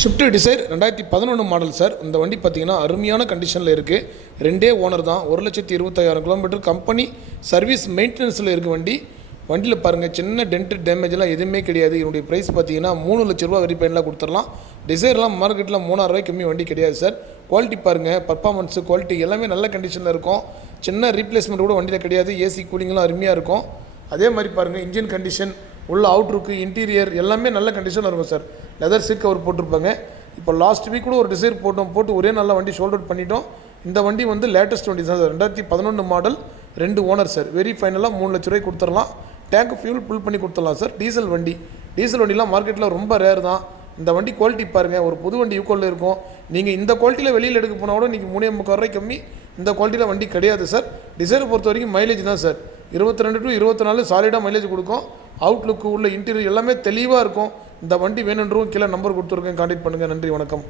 Swift desire 2011 model sir. இந்த வண்டி பார்த்தீங்கன்னா அருமையான கண்டிஷனில் இருக்குது. ரெண்டே ஓனர் தான். 1,25,000 கிலோமீட்டர் கம்பெனி சர்வீஸ் மெயின்டெனன்ஸில் இருக்குது வண்டி. வண்டியில் பாருங்கள், சின்ன டென்ட்டு டேமேஜெலாம் எதுவுமே கிடையாது. இதனுடைய ப்ரைஸ் பார்த்தீங்கன்னா 3 லட்ச ரூபா வெரிஃபைன்லாம் கொடுத்துடலாம். டிசைர்லாம் மார்க்கெட்டில் 3000 ரூபாய்க்கு கம்மி வண்டி கிடையாது சார். குவாலிட்டி பாருங்கள், பர்ஃபார்மன்ஸு குவாலிட்டி எல்லாமே நல்ல கண்டிஷனில் இருக்கும். சின்ன ரீப்ளேஸ்மெண்ட் கூட வண்டியில் கிடையாது. ஏசி கூலிங்லாம் அருமையாக இருக்கும். அதே மாதிரி பாருங்கள், இன்ஜின் கண்டிஷன், உள்ள அவுட்ருக்கு, இன்டீரியர் எல்லாமே நல்ல கண்டிஷனில் இருக்கும் சார். லெதர் சீட் கவர் போட்டிருப்பாங்க. இப்போ லாஸ்ட் வீக் கூட ஒரு டிசைர் போட்டு ஒரே நல்ல வண்டி ஷோல்ட் அவுட் பண்ணிட்டோம். இந்த வண்டி வந்து லேட்டஸ்ட் வண்டி தான் sir. 2011 model, 2 owner sir. Very ஃபைனலாக 3 லட்ச ரூபாய்க்கு கொடுத்துடலாம். டேங்க் ஃபியூல் ஃபுல் பண்ணி கொடுத்துடலாம் சார். டீசல் வண்டிலாம் மார்க்கெட்டில் ரொம்ப ரேர் தான். இந்த வண்டி குவாலிட்டி பாருங்கள், ஒரு புது வண்டி ஈக்குவலில் இருக்கும். நீங்கள் இந்த குவாலிட்டியில் வெளியில் எடுக்க போனால் கூட நீங்கள் 3,300 ரூபாய்க்கு கம்மி இந்த குவாலிட்டியில் வண்டி கிடையாது சார். டிசைரை பொறுத்த வரைக்கும் மைலேஜ் தான் சார். 22 to 24 சாலிடாக மைலேஜ் கொடுக்கும். அவுட்லுக்கு உள்ள இன்டீரியர் எல்லாமே தெளிவாக இருக்கும். இந்த வண்டி வேணுன்றவும் கீழே நம்பர் கொடுத்துருக்கேன், கான்டாக்ட் பண்ணுங்கள். நன்றி, வணக்கம்.